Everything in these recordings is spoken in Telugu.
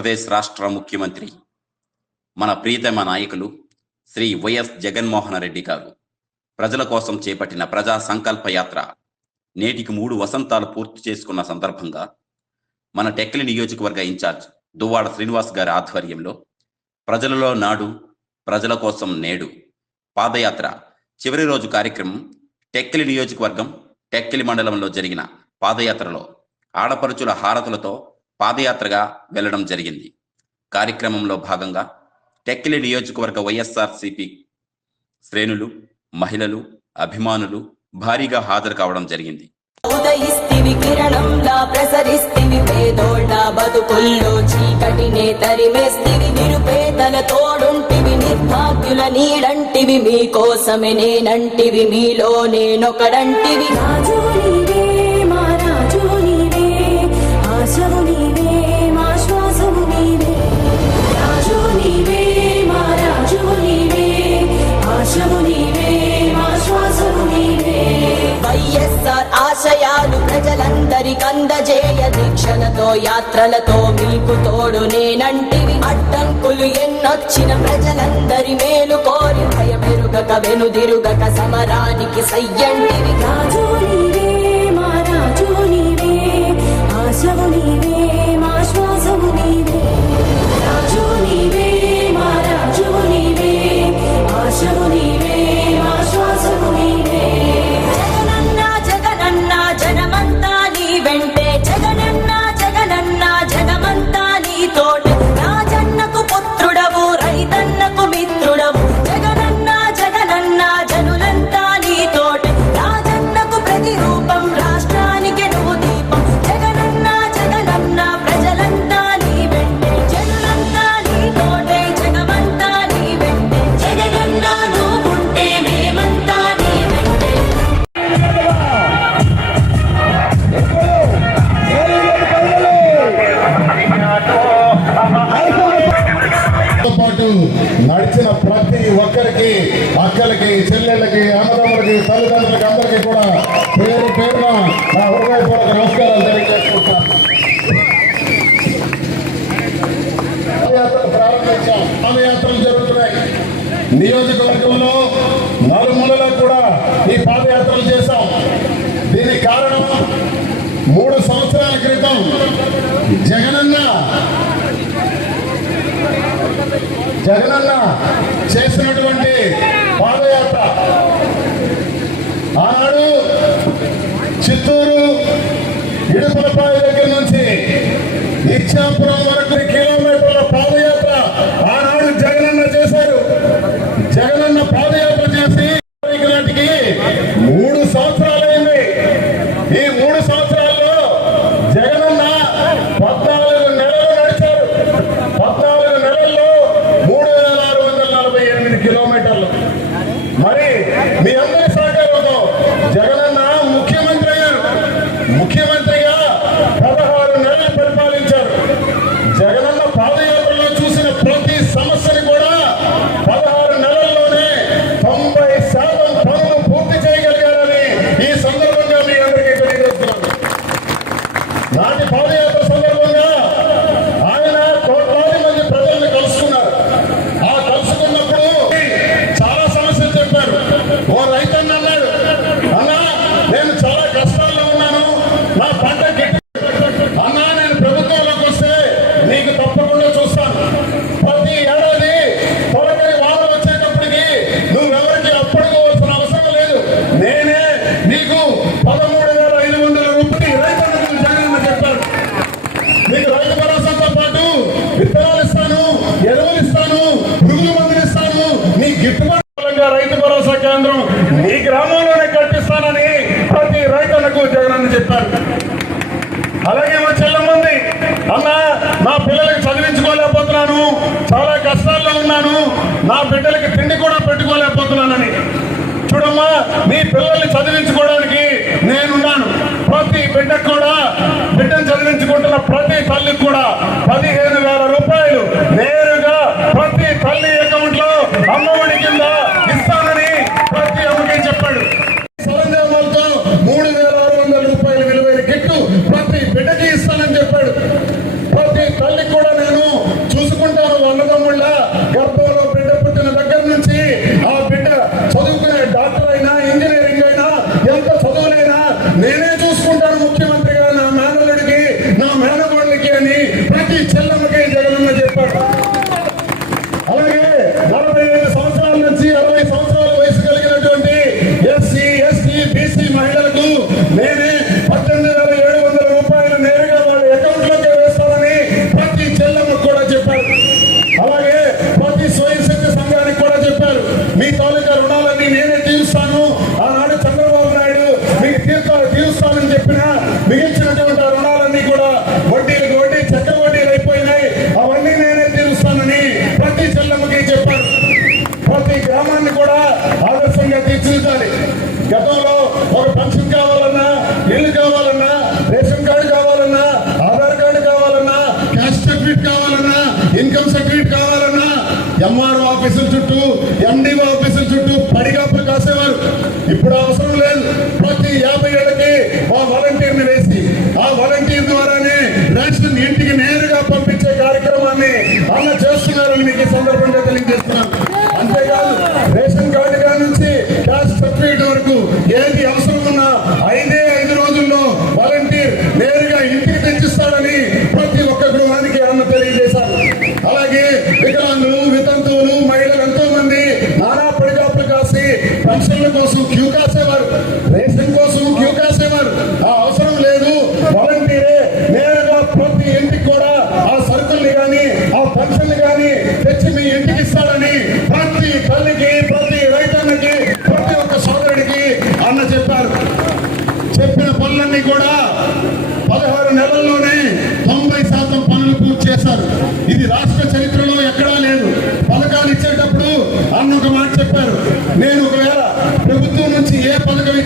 ఆంధ్రప్రదేశ్ రాష్ట్ర ముఖ్యమంత్రి మన ప్రియతమ నాయకులు శ్రీ వైఎస్ జగన్మోహన్ రెడ్డి గారు. ప్రజల కోసం చేపట్టిన ప్రజా సంకల్ప యాత్ర నేటికి మూడు వసంతాలు పూర్తి చేసుకున్న సందర్భంగా మన టెక్కలి నియోజకవర్గ ఇన్ఛార్జ్ దువ్వాడ శ్రీనివాస్ గారి ఆధ్వర్యంలో ప్రజలలో నాడు ప్రజల కోసం నేడు పాదయాత్ర. చివరి రోజు కార్యక్రమం టెక్కిలి నియోజకవర్గం టెక్కిలి మండలంలో జరిగిన పాదయాత్రలో ఆడపడుచుల హారతులతో పాదయాత్రగా వెళ్ళడం జరిగింది. కార్యక్రమంలో భాగంగా టెక్కిలి నియోజకవర్గ వైఎస్ఆర్సిపి శ్రేణులు మహిళలు అభిమానులు భారీగా హాజరు కావడం జరిగింది. ఉదయిస్తివి కిరణంలా ప్రసరిస్తివి పేదోళ్ళ బతుకుల్లో చీకటినే తరిమేస్తివి నిరుపేదల తోడుంటివి నిర్భాగ్యుల నీడంటివి మీకోసమే నేనంటివి మీలో నేనొకడంటివి. దీక్షలతో మీకు తోడు నేనంటివి. అడ్డంకులు ఎన్నొచ్చిన ప్రజలందరి మేలు కోరి భయమెరుగక వెనుదిరుగక సమరానికి సయ్యంటివి. రాజు నీవే మా రాజు నీవే ఆశవు నీవే మా శ్వాసము నీవే. రాజు నీవే మా రాజు నీవే ఆశవు నీవే. ప్రతి ఒక్కరికి అక్కలకి చెల్లెళ్ళకి అన్నదమ్ములకి తల్లిదండ్రులకి అందరికీ కూడా పేరు పేరున నా హృదయపూర్వక నమస్కారాలు తెలియజేసుకుంటాను ప్రారంభించాం. పాదయాత్రలు జరుగుతున్నాయి. నియోజకవర్గంలో నలుమూలలో కూడా ఈ పాదయాత్రలు చేశాం. దీనికి కారణం మూడు సంవత్సరాలు క్రితం జగనన్న జగనన్న చేసినటువంటి పాదయాత్ర. ఆనాడు చిత్తూరు ఇడుపులపాయ దగ్గర నుంచి ఇచ్చాపురం వరకు గ్రామంలోనే కల్పిస్తానని ప్రతి రైతులకు జగన్ చెప్పారు. అలాగే మా చెల్లమంది అన్న నా పిల్లలకు చదివించుకోలేకపోతున్నాను చాలా కష్టాల్లో ఉన్నాను నా బిడ్డలకి తిండి కూడా పెట్టుకోలేకపోతున్నానని. చూడమ్మా మీ పిల్లల్ని చదివించుకోవడానికి నేనున్నాను. ప్రతి బిడ్డకు కూడా బిడ్డను చదివించుకుంటున్న ప్రతి తల్లికి కూడా పదిహేను వేల రూపాయలు నేరుగా ప్రతి తల్లి యొక్క మిగిల్చినటువంటి రుణాలన్నీ కూడా వడ్డీలకు వడ్డీ చక్క వడ్డీలు అయిపోయినాయి. అవన్నీ నేనే తీరుస్తానని ప్రతి చెల్లెమ్మకి చెప్పారు. ప్రతి గ్రామాన్ని కూడా ఆదర్శంగా తీర్చిదిద్దాలి. గతంలో ఒక పెన్షన్ కావాలన్నా ఇల్లు కావాలన్నా రేషన్ కార్డు కావాలన్నా ఆధార్ కార్డు కావాలన్నా క్యాష్ సర్టిఫికేట్ కావాలన్నా ఇన్కమ్ సర్టిఫికేట్ కావాలన్నా ఎంఆర్ఓ ఆఫీసుల చుట్టూ ఎండిఓ ఆఫీసుల చుట్టూ పడిగాపులు కాసేవారు. ఇప్పుడు అవసరం లేదు. మీకు సందర్భంగా తెలియజేస్తాను చెప్పారు. నేను ఒకవేళ ప్రభుత్వం నుంచి ఏ పథకం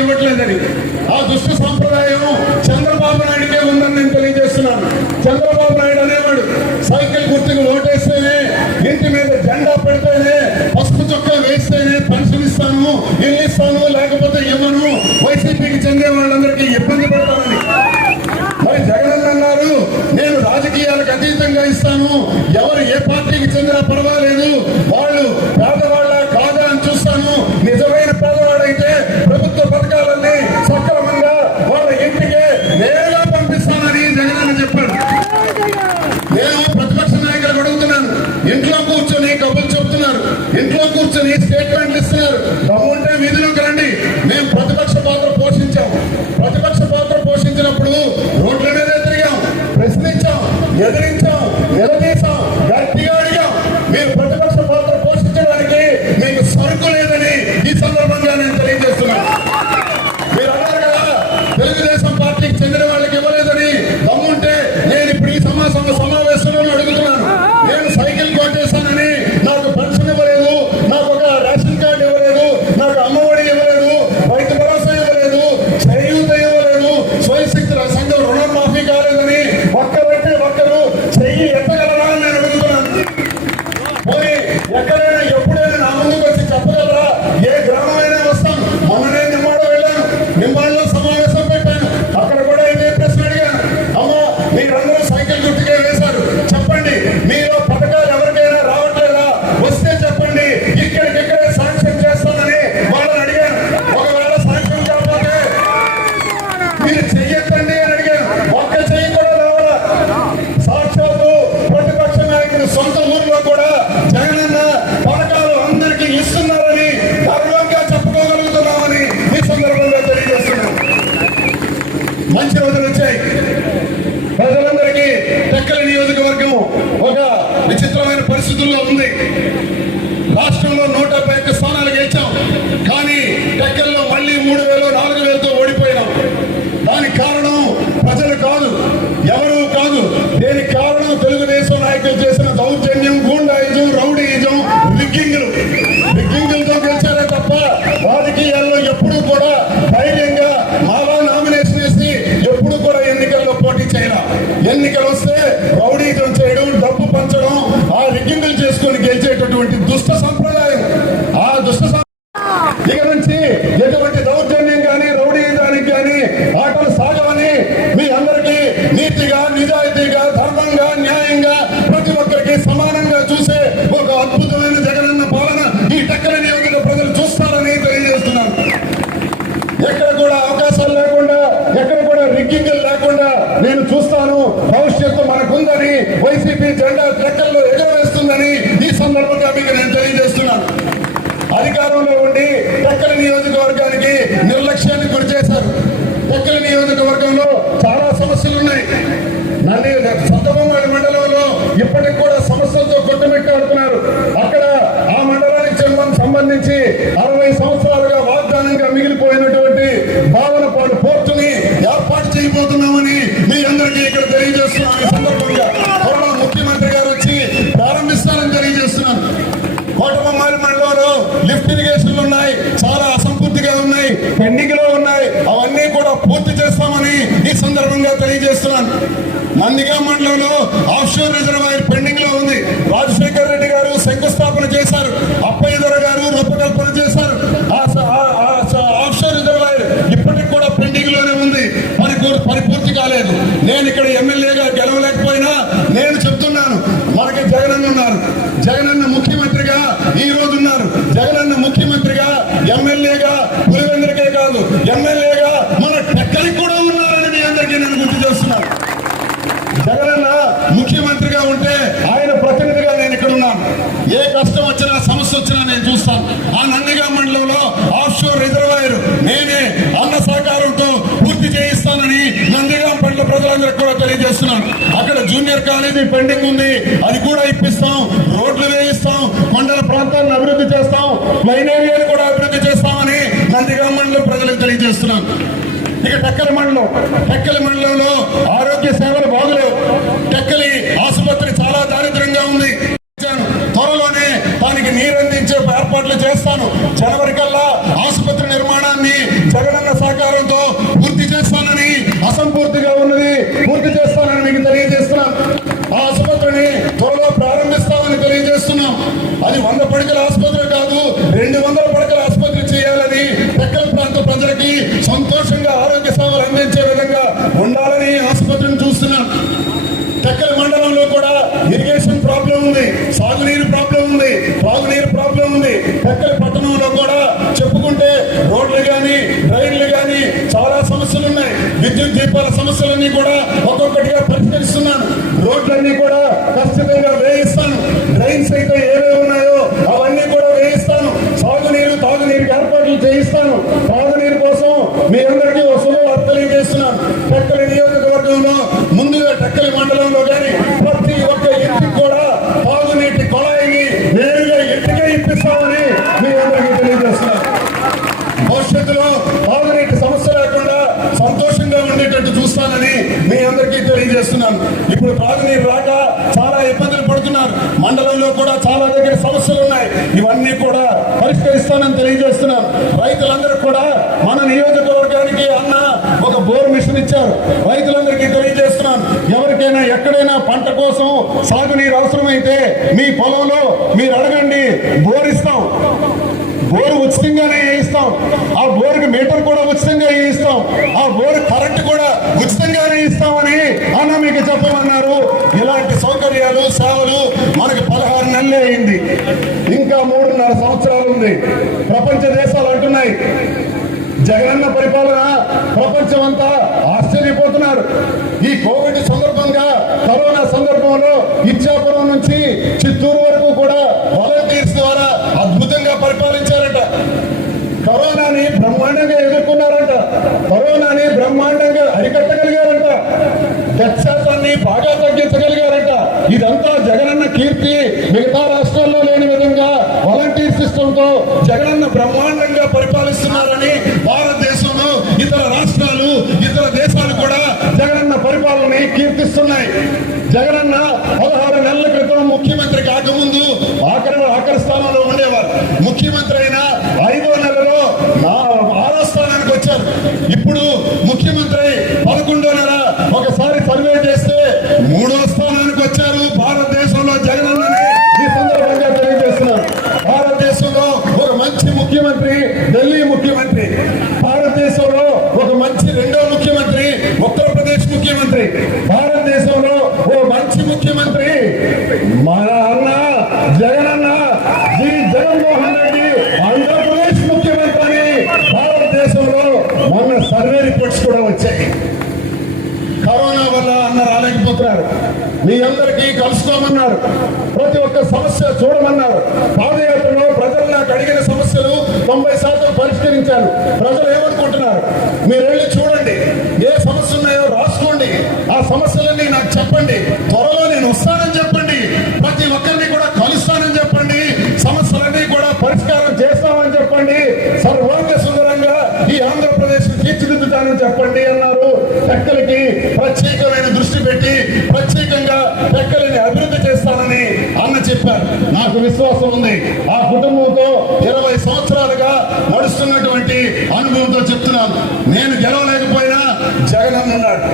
ఇవ్వట్లేదని. ఆ దుష్ట సంప్రదాయం చంద్రబాబు నాయుడికే ఉందని నేను తెలియజేస్తున్నాను. చంద్రబాబు నాయుడు అనేవాడు సైకిల్ గుర్తుకు ఓటేస్తేనే ఇంటి మీద జెండా పెడితేనే పసుపు చొక్క వేస్తేనే పెన్షన్ ఇస్తాను ఇల్లు ఇస్తాను లేకపోతే ఇవ్వను. వైసీపీకి చెందే వాళ్ళందరికీ ఇబ్బంది పడతాను. ఎదిరించాం. అస్థిరమైన పరిస్థితుల్లో ఉంది. రాష్ట్రంలో నూట స్థానాలు ఈ రోజు ఉన్నారు. జగనన్న ముఖ్యమంత్రిగా ఎమ్మెల్యేగా పులివెందులకే కాదు ఎమ్మెల్యేగా మన టెక్కలికి కూడా ఉన్నారని మీ అందరికీ నేను గుర్తు చేస్తున్నాను. జగనన్న ముఖ్యమంత్రిగా ఉంటే ఆయన ప్రతినిధిగా నేను ఇక్కడ ఉన్నాను. ఏ కష్టం వచ్చినా సమస్య వచ్చినా నేను చూస్తాను. ఆ నందిగా మండలంలో ఆఫ్షోర్ రిజర్వాయర్ నేనే అన్న సహకారంతో పూర్తి చేయిస్తానని నందిగా పండ్ల ప్రజలందరికీ కూడా తెలియజేస్తున్నాను. అక్కడ జూనియర్ కాలేజీ పెండింగ్ ఉంది. అది కూడా ఇప్పిస్తాం. అభివృద్ధి చేస్తాం. మైన్ ఏరియాలు కూడా అభివృద్ధి చేస్తామని నందిగా మండలం ప్రజలకు తెలియజేస్తున్నాం ఇక టెక్కల మండలం. టెక్కల మండలంలో ఆరోగ్య సేవలు బాగులేవు. టెక్కలి ఆసుపత్రి చాలా దారిద్రంగా ఉంది. విద్యుత్ దీపాల సమస్యలన్నీ కూడా ఒక్కొక్కటిగా పరిష్కరిస్తున్నాను. ఇవన్నీ కూడా పరిష్కరిస్తానని తెలియజేస్తున్నాం రైతులందరూ కూడా మన నియోజకవర్గానికి అన్న ఒక బోర్ మిషన్ ఇచ్చారు. రైతులందరికీ తెలియజేస్తున్నాం ఎవరికైనా ఎక్కడైనా పంట కోసం సాగునీరు అవసరమైతే మీ పొలంలో మీరు అడగండి. బోర్ ఇస్తాం. బోరు ఉచితంగానే ఇస్తాం. ఆ బోరుకి మీటర్ కూడా ఉచితంగా వేయిస్తాం ఆ బోరు కరెంట్ కూడా ఉచితంగానే ఇస్తామని అన్న మీకు చెప్పమన్నా ఇంకా మూడున్నర సంవత్సరాలు ఉంది. ప్రపంచ దేశాలు అంటున్నాయి. జగనన్న పరిపాలన ప్రపంచం అంతా ఆశ్చర్యపోతున్నారు. ఈ కోవిడ్ సందర్భంగా కరోనా సందర్భంలో ఇచ్చాపురం నుంచి చిత్తూరు que mandei. చూడమన్నారు. పాదయాత్రలో ప్రజలు నాకు అడిగిన సమస్యలు తొంభై శాతం పరిష్కరించాను ప్రజలు ఏమనుకుంటున్నారు? మీరు వెళ్ళి చూడండి. ఏ సమస్య ఉన్నాయో రాసుకోండి. ఆ సమస్యలన్నీ నాకు చెప్పండి. త్వరలో నేను వస్తానని చెప్పండి. ప్రతి ఒక్కరిని కూడా కలుస్తానని చెప్పండి. సమస్యలన్నీ కూడా పరిష్కారం చేస్తామని చెప్పండి. సర్వాంగ సుందరంగా ఈ ఆంధ్రప్రదేశ్ తీర్చిదిద్దుతానని చెప్పండి అన్నారు. టెక్కలకి ప్రత్యేకమైన దృష్టి చెప్పారు నాకు విశ్వాసం ఉంది. ఆ కుటుంబంతో ఇరవై సంవత్సరాలుగా నడుస్తున్నటువంటి అనుభవంతో చెప్తున్నాను. నేను గెలవలేకపోయినా జగన్ ఉన్నాడు.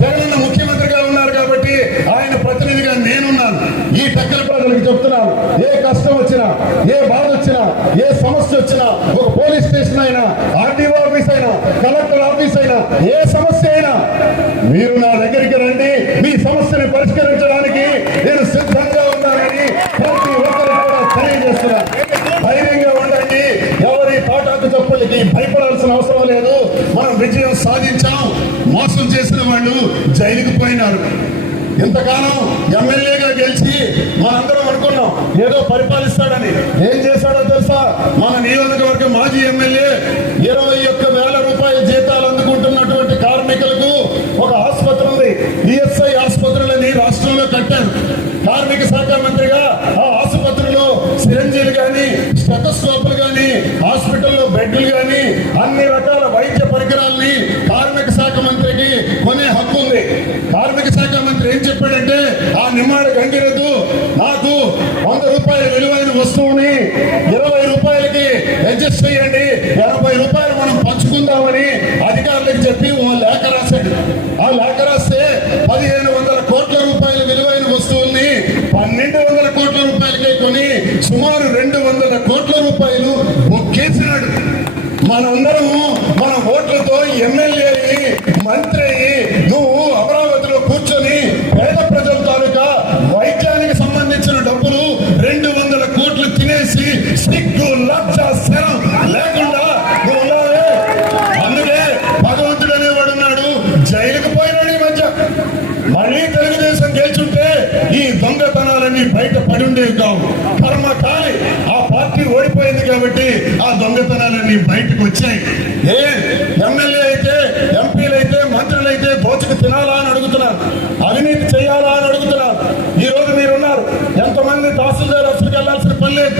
జగనన్న ముఖ్యమంత్రిగా ఉన్నారు కాబట్టి ఆయన ప్రతినిధిగా నేనున్నాను. ఈ టెక్కల ప్రజలకు చెప్తున్నాను. ఏ కష్టం వచ్చినా ఏ బాధ వచ్చినా ఏ సమస్య వచ్చినా ఒక పోలీస్ స్టేషన్ అయినా ఆర్టీఓ ఆఫీస్ అయినా కలెక్టర్ ఆఫీస్ అయినా ఏ సమస్య అయినా మీరు నా దగ్గర రండి మీ సమస్యని పరిష్కరించడానికి నేను సిద్ధంగా ఉన్నానని ప్రతి ఒక్కరు కూడా తెలియజేస్తున్నాను ధైర్యంగా ఉండండి ఎవరి తాటాకు చప్పులకి భయపడాల్సిన అవసరం లేదు మనం విజయం సాధించాం. మోసం చేసిన వాళ్ళు జైలుకు పోయినారు. ఇంతకాలం ఎమ్మెల్యేగా గెలిచి మనందరం అనుకున్నాం ఏదో పరిపాలిస్తాడని. ఏం చేశాడో తెలుసా? మన నియోజకవర్గం మాజీ ఎమ్మెల్యే మనందరము మన ఓట్లతో ఎమ్మెల్యే అయ్యి మంత్రి అయ్యి నువ్వు అమరావతిలో కూర్చొని పేద ప్రజల తాలూకా వైద్యానికి సంబంధించిన డబ్బులు రెండు వందల కోట్లు తినేసి సిగ్గు లక్ష శరం లేకుండా నువ్వు అందుకే భగవంతుడు అనేవాడు ఉన్నాడు. జైలుకు పోయినాడు ఈ మధ్య. మళ్ళీ తెలుగుదేశం గెలుచుంటే ఈ దొంగతనాలన్నీ బయట పడి ఉండేవి కావు. కాబట్టి ఆ దొంగతనాలన్నీ బయటకు వచ్చాయి. ఏ ఎమ్మెల్యే అయితే ఎంపీలు అయితే మంత్రులు అయితే దోచుకు తినాలా అని అడుగుతున్నారు. అవినీతి చేయాలా అని అడుగుతున్నారు. ఈ రోజు మీరున్నారు. ఎంతమంది తహసీల్దార్ అసలుకి వెళ్ళాల్సిన పని లేదు.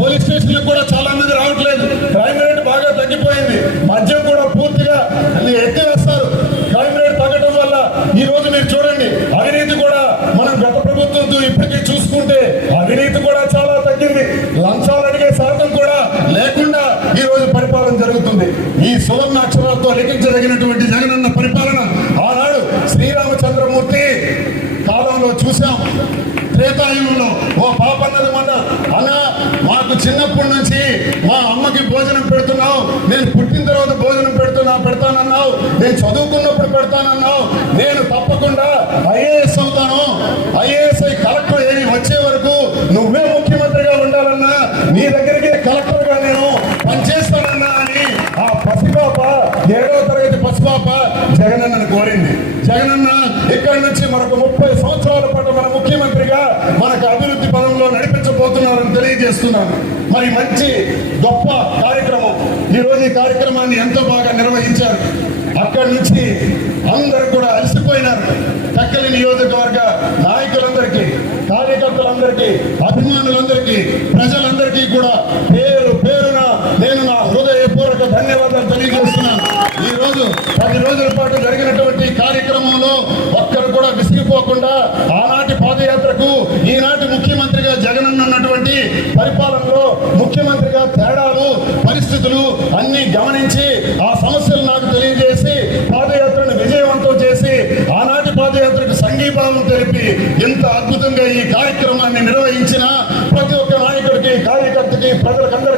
పోలీస్ స్టేషన్లకు కూడా చాలా మంది రావట్లేదు. క్రైమ్ రేట్ బాగా తగ్గిపోయింది. మద్యం కూడా పూర్తిగా అది ఎత్తివేస్తారు. క్రైమ్ రేట్ తగ్గడం వల్ల ఈ రోజు మీరు చూడండి అవినీతి కూడా మనం గత ప్రభుత్వంతో ఇప్పటికీ చూసుకుంటే అవినీతి కూడా చాలా తగ్గింది లంచాలు అడిగే శాతం కూడా లేకుండా ఈ రోజు పరిపాలన జరుగుతుంది ఈ సువర్ణ అక్షరాలతో లిఖించదగినటువంటి జగనన్న పరిపాలన ఆనాడు శ్రీరామచంద్రమూర్తి కాలంలో చూసాం త్రేతాయుగంలో ఓ పాప అన్నది మొన్న మాకు చిన్నప్పటి నుంచి మా అమ్మకి భోజనం పెడుతున్నావు నేను పుట్టిన తర్వాత భోజనం పెడుతున్నా పెడతానన్నావు నేను చదువుకున్నప్పుడు పెడతానన్నావు నేను తప్పకుండా ఐఏఎస్ అవుతాను ఐఏఎస్ అయి కలెక్టర్ అయ్యి వచ్చే వరకు నువ్వే ముఖ్యమంత్రిగా ఉండాలన్నా నీ దగ్గరికి కలెక్టర్గా నేను పనిచేస్తానన్నా అని ఆ పసిపాప ఏడో తరగతి పసిపాప జగనన్నను కోరింది జగనన్న ఇక్కడి నుంచి మరొక ముప్పై సంవత్సరాల పాటు మన ముఖ్యమంత్రిగా మనకు అభివృద్ధి పదంలో నడిపించబోతున్నారని తెలియజేస్తున్నాను మరి మంచి గొప్ప కార్యక్రమం. ఈరోజు ఈ కార్యక్రమాన్ని ఎంతో బాగా నిర్వహించారు. అక్కడి నుంచి అందరూ కూడా అలసిపోయినారు. తక్కలి నియోజకవర్గ నాయకులందరికీ కార్యకర్తలందరికీ అభిమానులందరికీ ప్రజలందరికీ కూడా పేరు పేరున నేను నా హృదయపూర్వక ధన్యవాదాలు తెలియజేస్తున్నాను ఈ రోజు పది రోజుల పాటు జరిగినటువంటి కార్యక్రమంలో ఒక్కరు కూడా విసిగిపోకుండా ఆనాటి పాదయాత్రకు ఈనాటి ముఖ్యమంత్రిగా జగనన్న ఉన్నటువంటి పరిపాలనలో ముఖ్యమంత్రిగా తేడాలు పరిస్థితులు అన్ని గమనించి ఆ సమస్యలు నాకు తెలియజేసి పాదయాత్రను విజయవంతం చేసి ఆనాటి పాదయాత్రకు సంఘీభావం తెలిపి ఇంత అద్భుతంగా ఈ కార్యక్రమాన్ని నిర్వహించిన ప్రతి ఒక్క నాయకుడికి కార్యకర్తకి ప్రజలకందరికి కూడా పేరు